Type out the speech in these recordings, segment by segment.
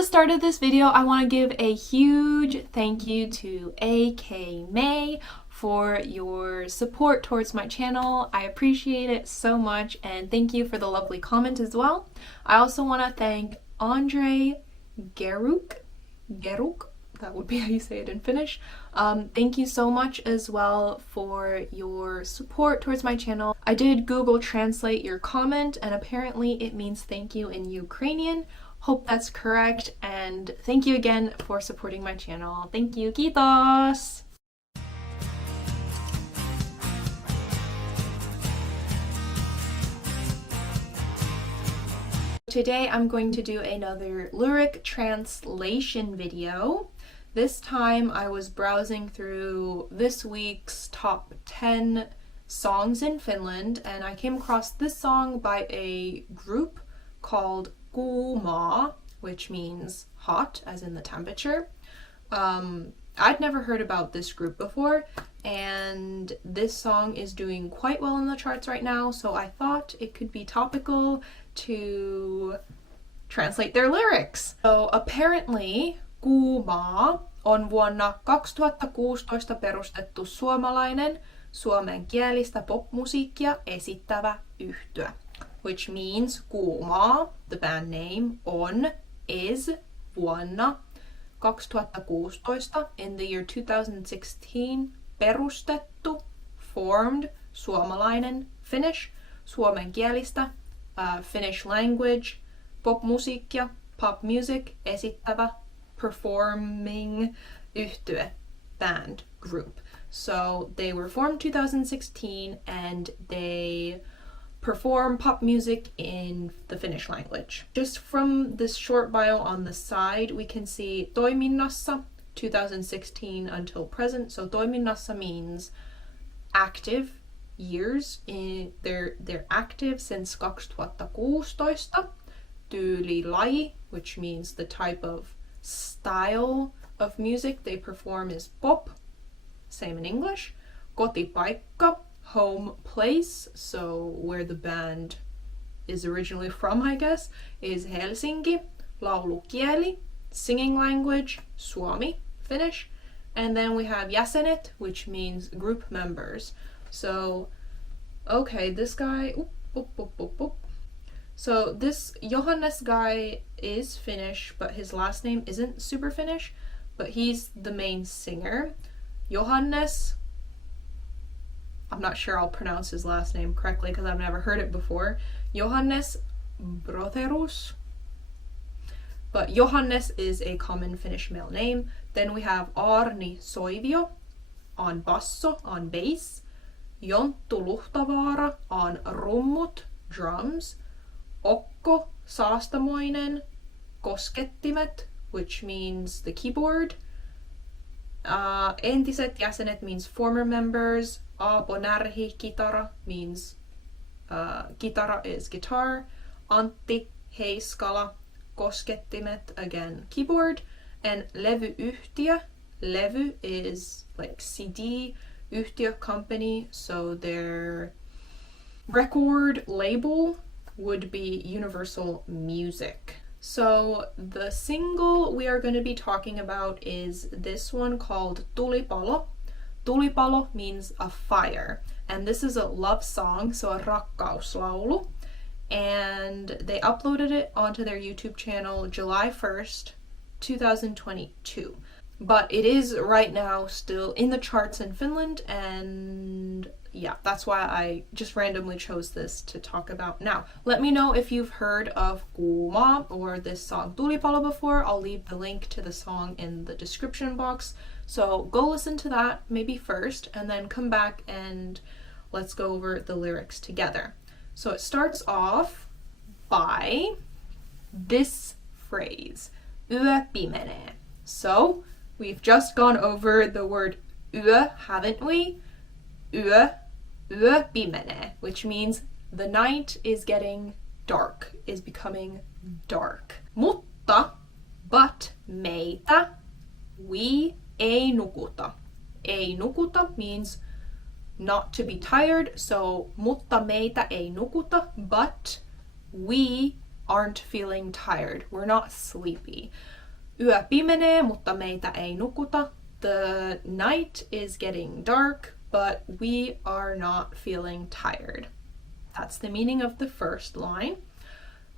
the start of this video, I want to give a huge thank you to AK May for your support towards my channel. I appreciate it so much, and thank you for the lovely comment as well. I also want to thank Andre Geruk, that would be how you say it in Finnish. Thank you so much as well for your support towards my channel. I did Google Translate your comment, and apparently it means thank you in Ukrainian. Hope that's correct, and thank you again for supporting my channel. Thank you, kiitos! Today I'm going to do another lyric translation video. This time I was browsing through this week's top 10 songs in Finland, and I came across this song by a group called Kuumaa, which means hot, as in the temperature. I'd never heard about this group before, and this song is doing quite well in the charts right now, so I thought it could be topical to translate their lyrics. So apparently Kuumaa on vuonna 2016 perustettu suomalainen suomenkielistä popmusiikkia esittävä yhtye, which means Kuumaa, the band name, is vuonna 2016, in the year 2016, perustettu, formed, suomalainen, Finnish, suomenkielistä, Finnish language, popmusiikkia, pop music, esittävä, performing, yhtye, band, group. So they were formed 2016 and they perform pop music in the Finnish language. Just from this short bio on the side, we can see toiminnassa 2016 until present. So toiminnassa means active years. They're active since 2016. Tyylilaji, which means the type of style of music they perform is pop, same in English. Kotipaikka, home place, so where the band is originally from, I guess, is Helsinki. Laulukieli, singing language, suomi, Finnish. And then we have jäsenet, which means group members. So, okay, this guy, So this Johannes guy is Finnish, but his last name isn't super Finnish, but he's the main singer. Johannes, I'm not sure I'll pronounce his last name correctly because I've never heard it before. Johannes Broterus. But Johannes is a common Finnish male name. Then we have Arni Soivio on basso, on bass. Jonttu Luhtavaara on rummut, drums. Okko Saastamoinen, koskettimet, which means the keyboard. Entiset jäsenet means former members. Aapo Närhi Kitara means kitara is guitar. Antti Heiskala, koskettimet, again keyboard. And levyyhtiö, levy is like CD, yhtiö company, so their record label would be Universal Music. So the single we are going to be talking about is this one called Tulipalo. Tulipalo means a fire, and this is a love song, so a rakkauslaulu, and they uploaded it onto their YouTube channel July 1st, 2022. But it is right now still in the charts in Finland, and yeah, that's why I just randomly chose this to talk about now. Let me know if you've heard of Kuumaa or this song Tulipalo before. I'll leave the link to the song in the description box. So go listen to that maybe first, and then come back and let's go over the lyrics together. So it starts off by this phrase, yö pimenee. So we've just gone over the word yö, haven't we? Yö pimenee, which means the night is getting dark, is becoming dark. Mutta, but meitä, we ei nukuta. Ei nukuta means not to be tired, so mutta meitä ei nukuta, but we aren't feeling tired. We're not sleepy. Yö pimenee, mutta meitä ei nukuta. The night is getting dark, but we are not feeling tired. That's the meaning of the first line.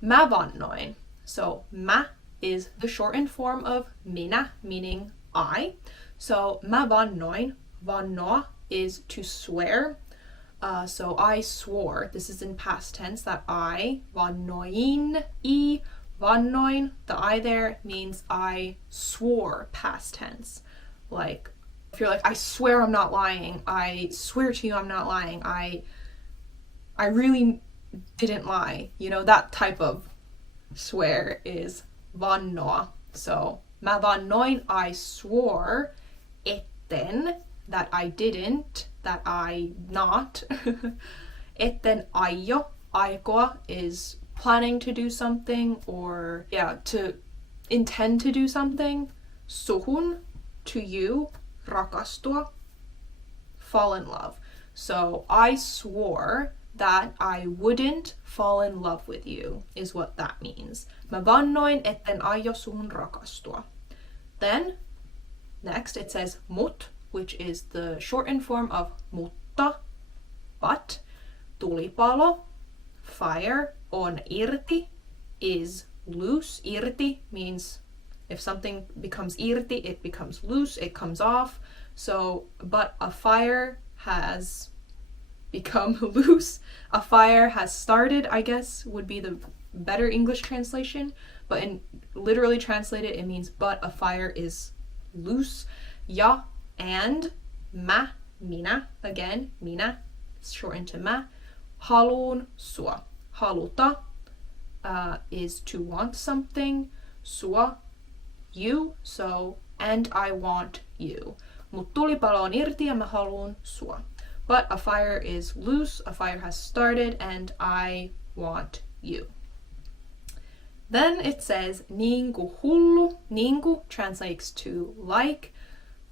Mä vannoin. So mä is the shortened form of minä, meaning I. So mä vannoin, vannoa is to swear. So I swore, this is in past tense, that I, vannoin, vannoin, the I there means I swore, past tense. Like, if you're like, I swear I'm not lying, I swear to you I'm not lying, I really didn't lie, you know, that type of swear is vannoa. So, mä vannoin, I swore, etten, that I didn't, that I not, etten aio, aikoa is planning to do something, or to intend to do something. Suhun, to you, rakastua, fall in love. So I swore that I wouldn't fall in love with you, is what that means. Mä vannoin, etten aio suhun rakastua. Then, next it says mut, which is the shortened form of mutta, but. Tulipalo, fire, on irti, is loose. Irti means if something becomes irti, it becomes loose, it comes off. So, but a fire has become loose. A fire has started, I guess, would be the better English translation. But in literally translated, it means but a fire is loose. Ja, and mä, minä, again, minä, shortened to mä. Haluun sua. Haluta is to want something. Sua, you. So, and I want you. Mut tulipalo on irti ja mä haluun sua. But a fire is loose, a fire has started, and I want you. Then it says niinku hullu. Niinku translates to like.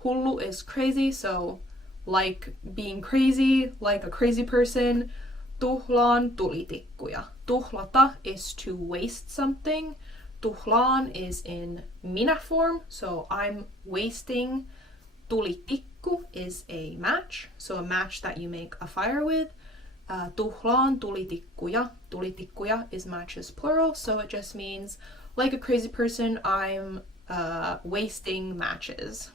Hullu is crazy, so like being crazy, like a crazy person. Tuhlaan tulitikkuja. Tuhlata is to waste something. Tuhlaan is in minä form, so I'm wasting. Tulitikku is a match, so a match that you make a fire with. Tuhlaan tulitikkuja. Tulitikkuja is matches plural, so it just means like a crazy person, I'm wasting matches.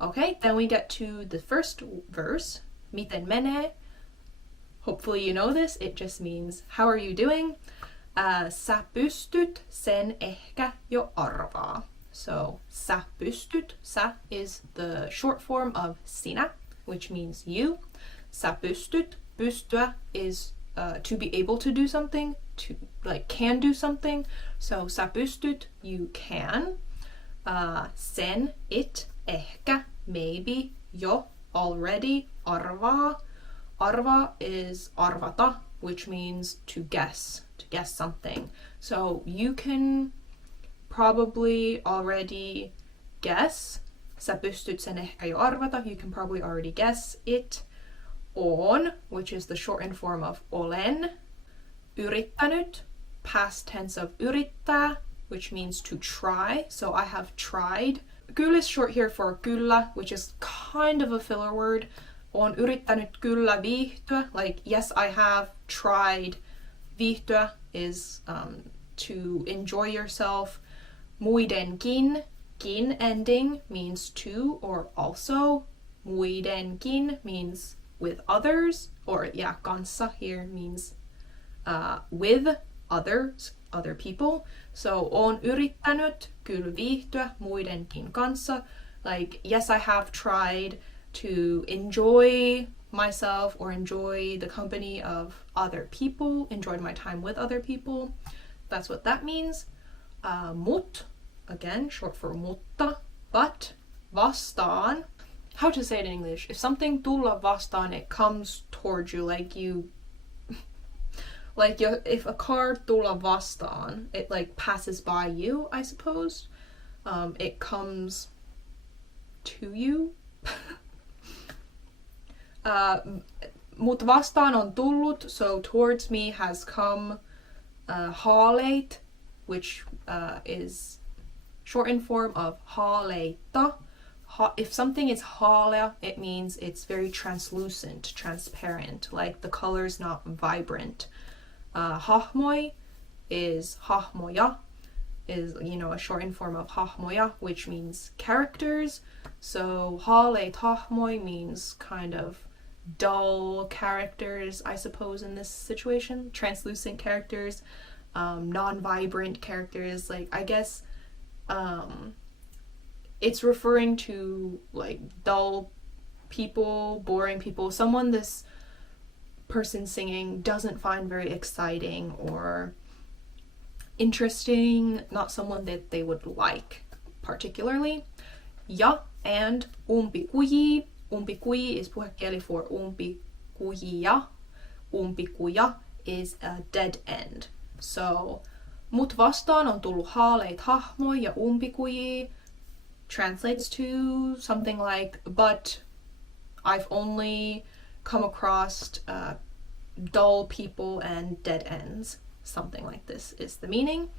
Okay, then we get to the first verse. Miten menee? Hopefully you know this. It just means, how are you doing? Sä pystyt sen ehkä jo arvaa. So, sä pystyt. Sä is the short form of sinä, which means you. Sä pystyt. Pystyä is to be able to do something, to like can do something. So, sä pystyt, you can. Sen, it, ehkä, maybe, jo, already, arvaa. Arva is arvata, which means to guess something. So you can probably already guess. Sä pystyt sen ehkä jo arvata. You can probably already guess it. On, which is the shortened form of olen. Yrittänyt, past tense of yrittää, which means to try. So I have tried. Kyllä is short here for kyllä, which is kind of a filler word. Olen yrittänyt kyllä viihtyä. Like, yes, I have tried. Viihtyä is to enjoy yourself. Muidenkin, kin ending means to or also. Muidenkin means with others, or kanssa here means with others, other people. So, olen yrittänyt kyllä viihtyä muidenkin kanssa. Like, yes, I have tried to enjoy myself or enjoy the company of other people, enjoyed my time with other people. That's what that means. Mut, again, short for mutta, but, vastaan. How to say it in English? If something tulla vastaan, it comes towards you, like you, if a car tulla vastaan, it like passes by you, I suppose. It comes to you. Mut vastaan on tullut, so towards me has come Haaleit, which is shortened form of haaleita. If something is haalea, it means it's very translucent, transparent, like the color's not vibrant. Hahmoi is hahmoja, is, you know, a shortened form of hahmoja, which means characters. So haaleit hahmoi means kind of dull characters, I suppose, in this situation. Translucent characters, non-vibrant characters. Like, I guess it's referring to like dull people, boring people, someone this person singing doesn't find very exciting or interesting, not someone that they would like particularly. Ja and umpikuji. Umpikuji is puhekieli for umpikujia. Umpikuja is a dead end. So mut vastaan on tullut haaleit hahmoi ja umpikuji translates to something like, but I've only come across dull people and dead ends. Something like this is the meaning.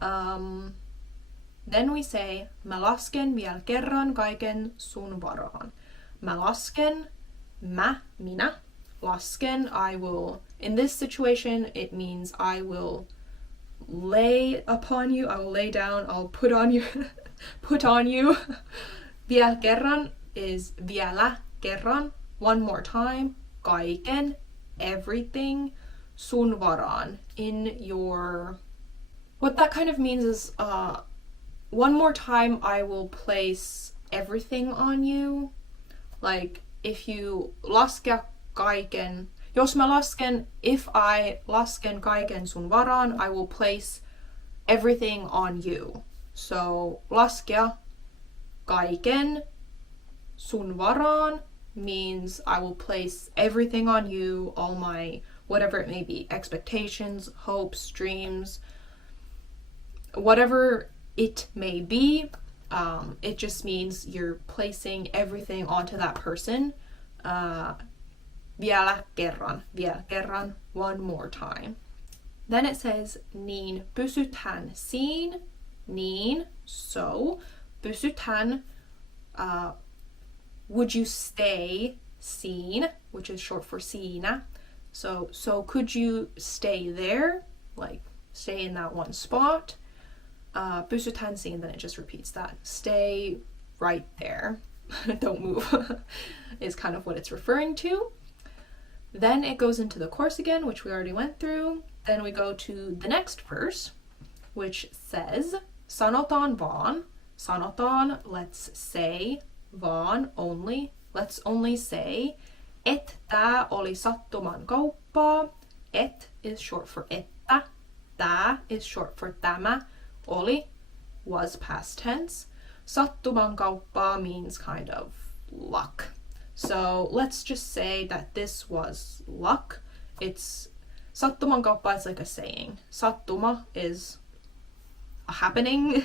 Then we say, mä lasken vielä kerran kaiken sun varaan. Mä lasken, minä, lasken, I will, in this situation, it means I will lay upon you, I will lay down, I'll put on you, put on you. Vielä kerran is vielä kerran, one more time. Kaiken, everything, sun varaan, in your... What that kind of means is, one more time I will place everything on you. Like, if you laskea kaiken, jos mä lasken, if I lasken kaiken sun varaan, I will place everything on you. So, laskea kaiken sun varaan means I will place everything on you, all my, whatever it may be, expectations, hopes, dreams, whatever it may be. It just means you're placing everything onto that person. Vielä kerran, one more time. Then it says, niin pysythän siin, niin, so, pysythän, would you stay siin, which is short for siinä. So could you stay there, like stay in that one spot? Pysythän siin, then it just repeats that. Stay right there. Don't move is kind of what it's referring to. Then it goes into the course again, which we already went through. Then we go to the next verse, which says, sanotaan vaan. Sanotaan, let's say, vaan, only. Let's only say, et tää oli sattuman kauppaa. Et is short for että. Tää is short for tämä. Oli was past tense. Sattuman kauppaa means kind of luck. So let's just say that this was luck. It's sattuman kauppaa is like a saying. Sattuma is a happening,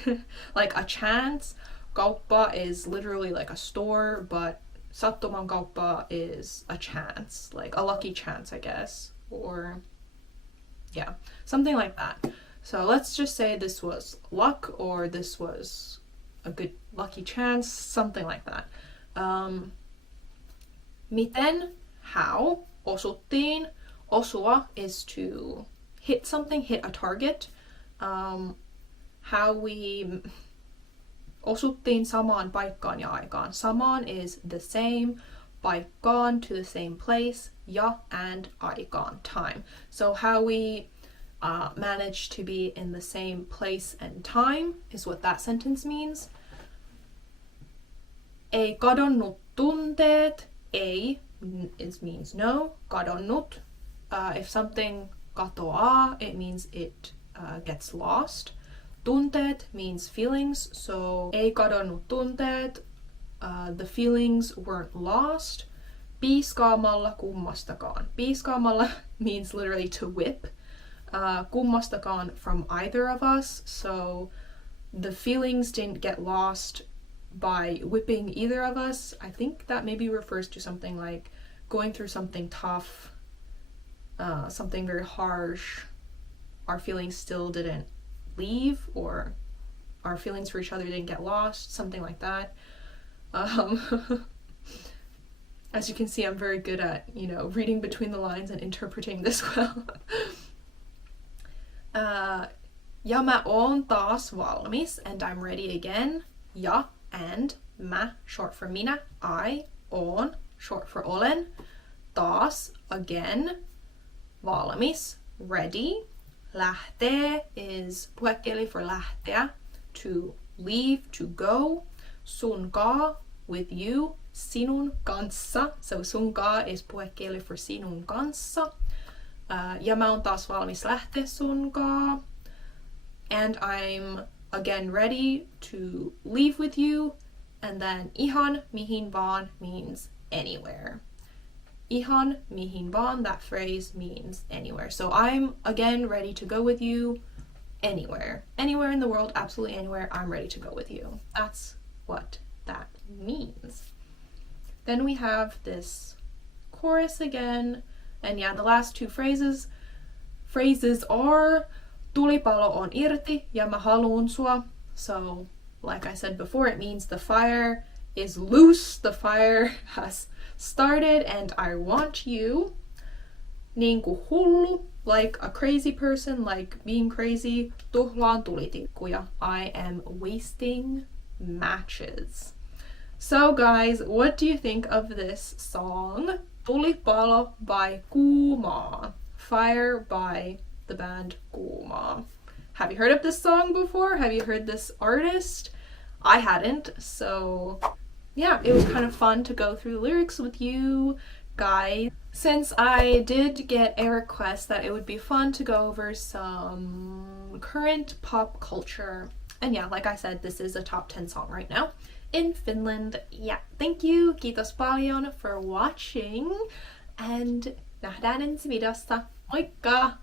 like a chance. Kauppa is literally like a store, but sattuman kauppaa is a chance, like a lucky chance, I guess. Or yeah, something like that. So let's just say this was luck, or this was a good lucky chance, something like that. Miten, how, osuttiin. Osua is to hit something, hit a target. How we osuttiin samaan paikkaan ja aikaan. Samaan is the same, paikkaan to the same place, ja and aikaan, time. So how we managed to be in the same place and time is what that sentence means. Ei kadonnut tunteet. Ei means no. Kadonnut. If something katoaa, it means it gets lost. Tunteet means feelings, so ei kadonnut tunteet. The feelings weren't lost. Piiskaamalla kummastakaan. Piiskaamalla means literally to whip. Kummastakaan from either of us, so the feelings didn't get lost by whipping either of us. I think that maybe refers to something like going through something tough, something very harsh, our feelings still didn't leave, or our feelings for each other didn't get lost, something like that. As you can see, I'm very good at, reading between the lines and interpreting this well. Ja mä oon taas valmis, and I'm ready again. Ja, and, mä, short for minä, I, oon, short for olen, taas, again, valmis, ready. Lähtee is puhekieli for lähteä, to leave, to go. Sunkaa, with you. Sinun kanssa, so sunkaa is puhekieli for sinun kanssa. Ja mä oon taas valmis lähteä sunkaa. And I'm again ready to leave with you. And then ihan mihin vaan means anywhere. Ihan mihin vaan, that phrase means anywhere. So I'm again ready to go with you anywhere. Anywhere in the world, absolutely anywhere, I'm ready to go with you. That's what that means. Then we have this chorus again. And yeah, the last two phrases are Tulipalo on irti ja mä haluun sua. So, like I said before, it means the fire is loose, the fire has started, and I want you. Niinku hullu, like a crazy person, like being crazy. Tuhlaan tulitikkuja, I am wasting matches. So guys, what do you think of this song? Tulipalo by Kuumaa. Fire by the band Kuumaa. Have you heard of this song before? Have you heard this artist? I hadn't, so yeah, it was kind of fun to go through the lyrics with you guys. Since I did get a request that it would be fun to go over some current pop culture. And yeah, like I said, this is a top 10 song right now in Finland. Yeah, thank you. Kiitos paljon for watching. And nähdään ensi videossa. Moikka!